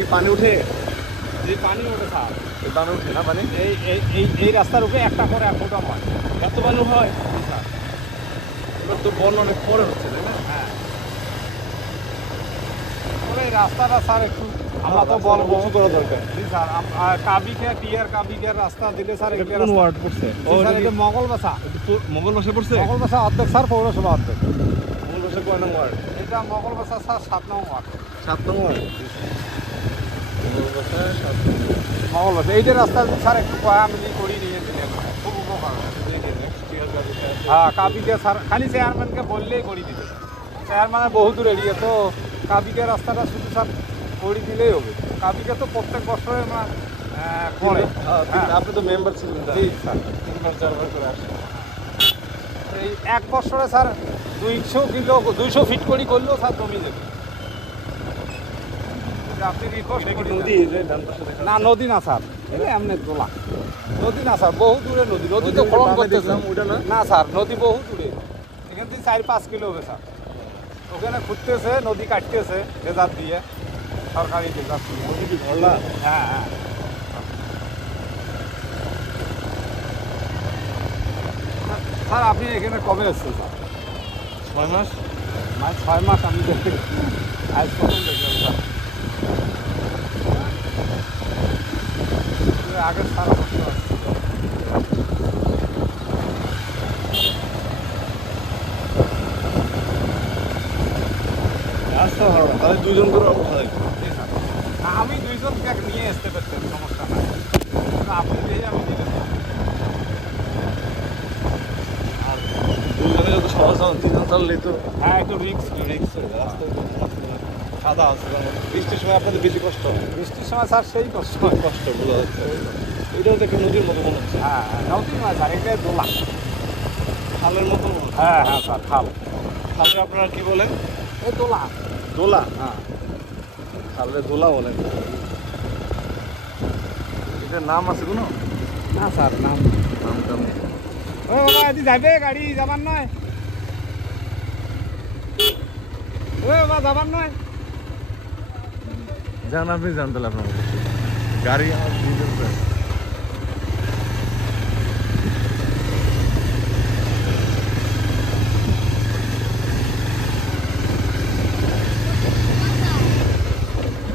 কি পানি উঠে? যে পানি ওঠে স্যার, এই বামে উঠে না পানি? এই রাস্তার উপরে একটা করে 1 ফুট হয়। এত বালু হয়? জি স্যার। এবার তো বন অনেক পরে হচ্ছে তাই না? হ্যাঁ, তবে এই রাস্তাটা স্যার একটু আমরা তো বলবো উঁচু করা দরকার। জি স্যার। কাবিকের রাস্তা দিলে স্যার এটা এগুলো কোন রাস্তা ওয়ার্ড পড়ছে? জি স্যার, এটা মঙ্গলবাসা। মোগল ভাষা পড়ছে? মঙ্গলবাসা অর্ধেক স্যার, পৌরসভা অর্ধেক। মোগল ভাষা কয় নং ওয়ার্ড? এটা মঙ্গলবাসা স্যার 7 নং ওয়ার্ড। 7 নং ওয়ার্ড। মোগল ভাষা 7 নং। মঙ্গলবাসা এইটা রাস্তা স্যার একটু আমি করি নিয়ে দিলে খুব উপকার হয়। হ্যাঁ, কাবিকে স্যার খালি চেয়ারম্যানকে বললেই করে দিতে। চেয়ারম্যানের বহু দূর এড়িয়ে তো কাবিকে রাস্তাটা শুধু স্যার করে দিলেই হবে। কাবিকে তো প্রত্যেক বছরে আমরা করে। হ্যাঁ, আপনি তো মেম্বার ছিলেন। জি স্যার। 3বার 4বার করে আসেন। এই 1 বছরে স্যার 200 ফিট করে করলেও স্যার জমি দেবে। আপনি রিকোয়েস্ট এটা কি করি নদী? এই যে ডান পাশে দেখা না, নদী না স্যার, এটা এমনি দোলা। নদী না স্যার, বহু দূরে নদী। নদী তো খনন করতেছে ওটা না? না স্যার, নদী বহু দূরে। এখান থেকে 4-5 কিলো হবে স্যার। ওখানে খুঁজতেছে, নদী কাটতেছে ডেজার দিয়ে, সরকারি ডেজার দিয়ে। নদী কি ধরলা? হ্যাঁ হ্যাঁ স্যার। আপনি এখানে কবে এসছেন স্যার? 6 মাস। 6 মাস আমি দেখতে আজ প্রথম দেখলাম স্যার। আগের স্যার অবস্থা আসছিল। আসতে হবে না, তাহলে 2 জন করে অবস্থা থাকবে। জি স্যার। আমি 2 জনকে নিয়ে আসতে পারতাম, সমস্যা নাই। কিন্তু আপনি দিয়ে আমি দিতে পারতাম। আর 2 জনে যত সহজ হয়, 3 জন চাললেই তো হ্যাঁ, একটু রিক্স। রিক্স হয়ে যায়। রাস্তায় তো সাদা আছে, বৃষ্টির সময় আপনাদের বেশি কষ্ট হয়। বৃষ্টির সময় স্যার সেই কষ্ট খুব হয়। কষ্ট বোঝা যাচ্ছে। এটাও দেখে নদীর মতো মনে হচ্ছে, হ্যাঁ হ্যাঁ, নদী নয় স্যার, এগুলো দোলা। খালের মতো মনে হচ্ছে। হ্যাঁ হ্যাঁ স্যার, খাল। খালে আপনারা কি বলেন? এই দোলা। দোলা? হ্যাঁ, খালে দোলা বলেন। এটার নাম আছে কোনো? না স্যার, নাম নাম ও বাবা, এদি যাবে গাড়ি যাবার নয়। ও বাবা, যাবার নয়। জান, আপনি জান তাহলে আপনার মতো গাড়ি আমার ডিজেল প্রাইস।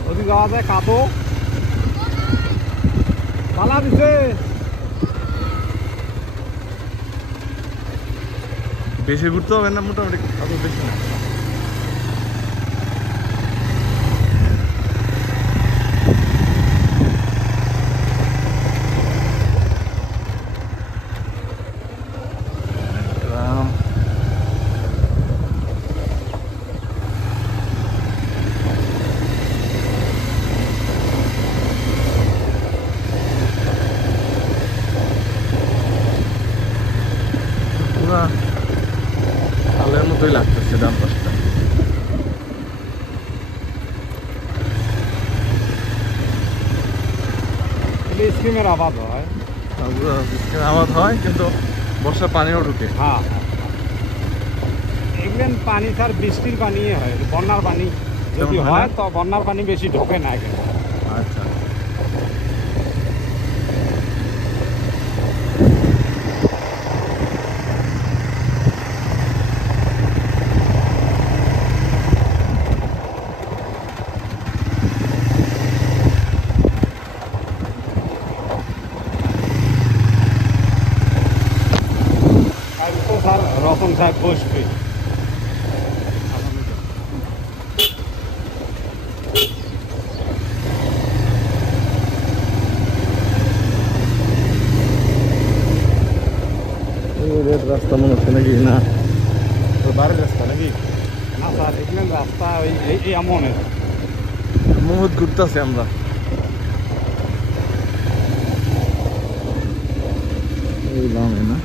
ওদি যাওয়া যায় কাতো পালা দিছে। বেশি ঘুরতে হবে না, মোটামুটি অত বেশি না। পুরা খালের মতোই লাগতেছে ডান পাশটা। স্কিমের আবাদ হয়। আবাদ হয়, কিন্তু বর্ষা পানিও ঢুকে। হ্যাঁ হ্যাঁ, এগুলেন পানি স্যার বৃষ্টির পানি হয়, বন্যার পানি যদি তেমন হয় হয় না? তো বন্যার পানি বেশি ঢোকে না এখানে। আচ্ছা, আর তো স্যার রতন সাহেব বসবে। রাস্তা মনে হচ্ছে নাকি? না, বাড়ির রাস্তা নাকি? না স্যার, এখানে রাস্তা ওই এমনের। বহুত ঘুরতেছি আমরা। না,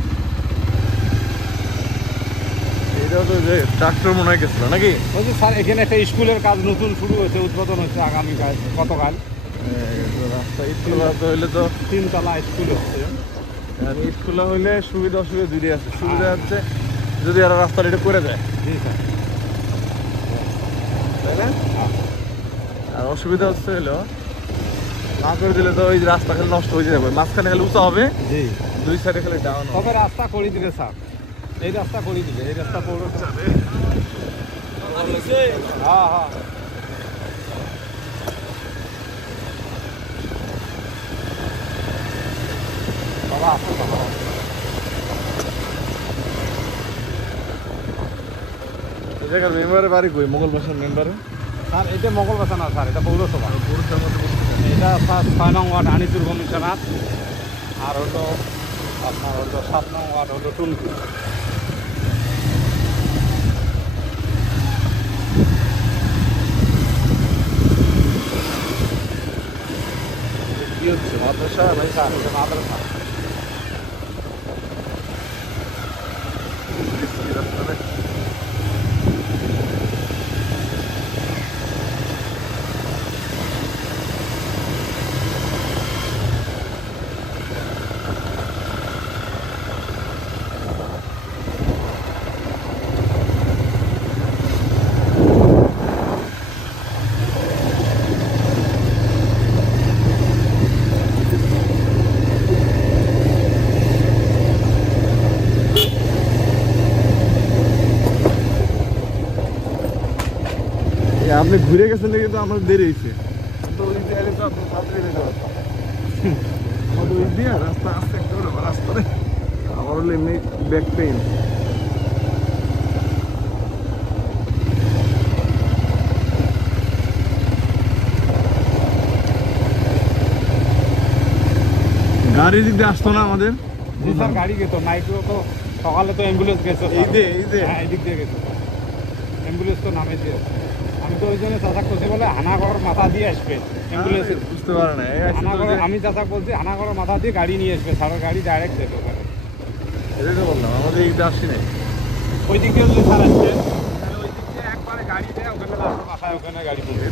এটাও তো যে ট্রাক্টর মনে হয় গেছিল নাকি? বলছি স্যার, এখানে একটা স্কুলের কাজ নতুন শুরু হয়েছে, উদ্বোধন হচ্ছে আগামীকাল, গতকাল। রাস্তা স্কুল হইলে তো 3 তলা স্কুল হচ্ছে। স্কুল হইলে সুবিধা অসুবিধা দুটোই আছে। সুবিধা হচ্ছে যদি আর রাস্তাটা এটা করে দেয়, জি স্যার। তাই না? হ্যাঁ। আর অসুবিধা হচ্ছে হলো না করে দিলে তো ওই রাস্তা খালি নষ্ট হয়ে যাবে, মাঝখানে খালি উঁচা হবে, জি দুই সাইডে খালি ডাউন হবে। তবে রাস্তা করে দিবে স্যার, এই রাস্তা করে দিবে, এই রাস্তা পৌরসভা। হ্যাঁ হ্যাঁ বাবা আসো বাবা। এই জায়গার মেম্বারের বাড়ি কই? মোগল বাসার মেম্বারে স্যার এটা মোগল বাসা না স্যার, এটা পৌরসভা। পুরুষের মধ্যে বসতেছেন। এটা স্যার 6 নং ওয়ার্ড আনিসুর কমিশনার, আর হলো আপনার হলো 7 নং ওয়ার্ড হলো টুনটু। কি হচ্ছে মাদ্রাসা ভাই? স্যার এটা মাদ্রাসা। আপনি ঘুরে গেছেন কিন্তু আমার দেরি হয়েছে, তো ওই দিয়ে আগে তো আপনি তাড়াতাড়ি যেতে পারতাম। আমাদের ওই দিয়ে রাস্তা আস্তে একটু করে রাস্তাতে আমার হলো এমনি ব্যাক পেইন। গাড়ি দিক দিয়ে আসতো না আমাদের? জি স্যার গাড়ি গেতো, নাইটও তো সকালে তো অ্যাম্বুলেন্স গেছে। এই যে হ্যাঁ এদিক দিয়ে গেছে, অ্যাম্বুলেন্স তো নামে দিয়ে। আমি তো ওই জন্য চাচা করছি বলে হানাগড় মাথা দিয়ে আসবে অ্যাম্বুলেন্স। বুঝতে পারে না হানাগড় আমি চাচা বলছি হানাগড় মাথা দিয়ে গাড়ি নিয়ে আসবে, স্যারের গাড়ি ডাইরেক্ট দেবে ওখানে। এটাই তো বললাম আমাদের এই দিকে আসছি নাই। ওই দিক দিয়ে যদি স্যার আসছে তাহলে ওই দিক দিয়ে একবারে গাড়ি দেয় ওখানে, বাসায় ওখানে গাড়ি পড়বে।